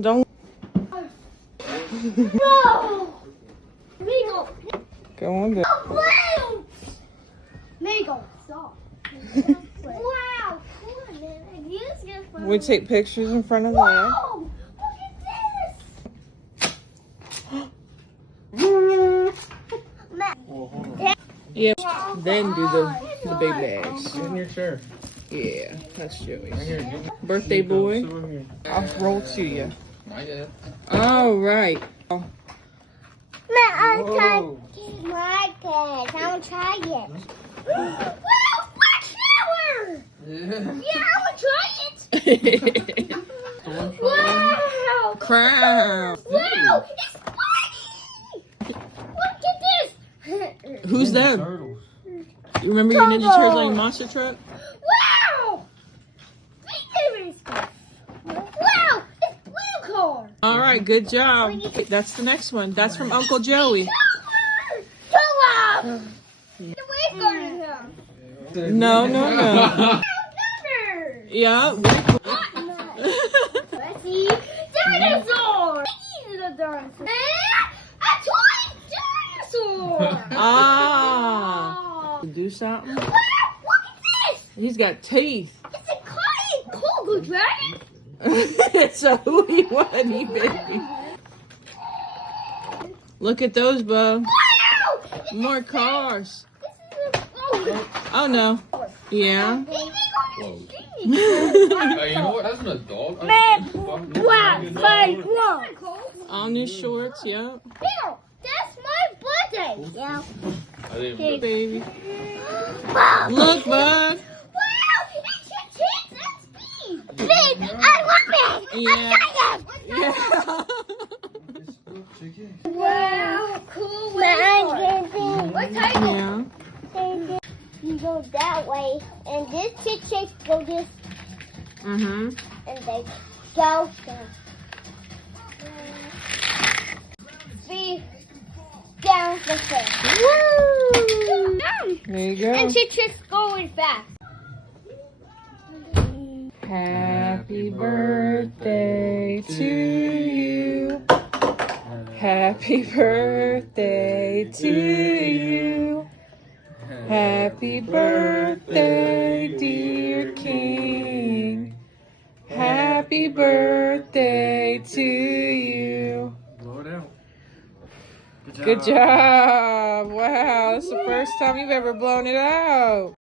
Don't. No! Migo! Go on there. Oh, Migo, stop. Wow! Come on, man. You just get fun. We take pictures in front of that. Whoa! Look at this! Yeah. Then do the baby legs. In your chair. Yeah, that's Joey's. Right here. Give me- Birthday boy. Sit over here. I'll roll to you. Not yet. All right. Man, I'm Whoa. trying my test. I want to try it. Wow! Black shower! Yeah. Yeah, I want to try it. Wow! Crown. Wow! It's funny! Look at this! Who's that? Turtles. You remember your Ninja Turtle monster truck? Wow! Wow! It's blue car! All right, good job. That's the next one. That's from Uncle Joey. Go up! The way going now. No, no, no. Yeah. Let's see. Dinosaur! He's a dinosaur. A toy dinosaur! Ah. Do something. Wow, look at this! He's got teeth. It's a cotton Kogu dragon! It's a hooey wuddy baby. Look at those, Bo. Wow! More cars. This is a Oh no. Yeah. Whoa. Hey, you know what? That's an adult. On his shorts, yeah. Bill, that's my birthday. Yeah. I didn't Okay. Baby. Wow. Look, Bug. Wow, it's your kids. That's me. Big, I love it. Yeah. I Yeah. Wow, cool. What type Yeah. You go that way, and this chick go this, Mhm. and they go down. See, down the stairs. Woo! There you go. And chick's going fast. Happy birthday to you. Happy birthday to you. Happy birthday, dear King. Happy birthday to you. Blow it out. Good job. Wow, that's the first time you've ever blown it out.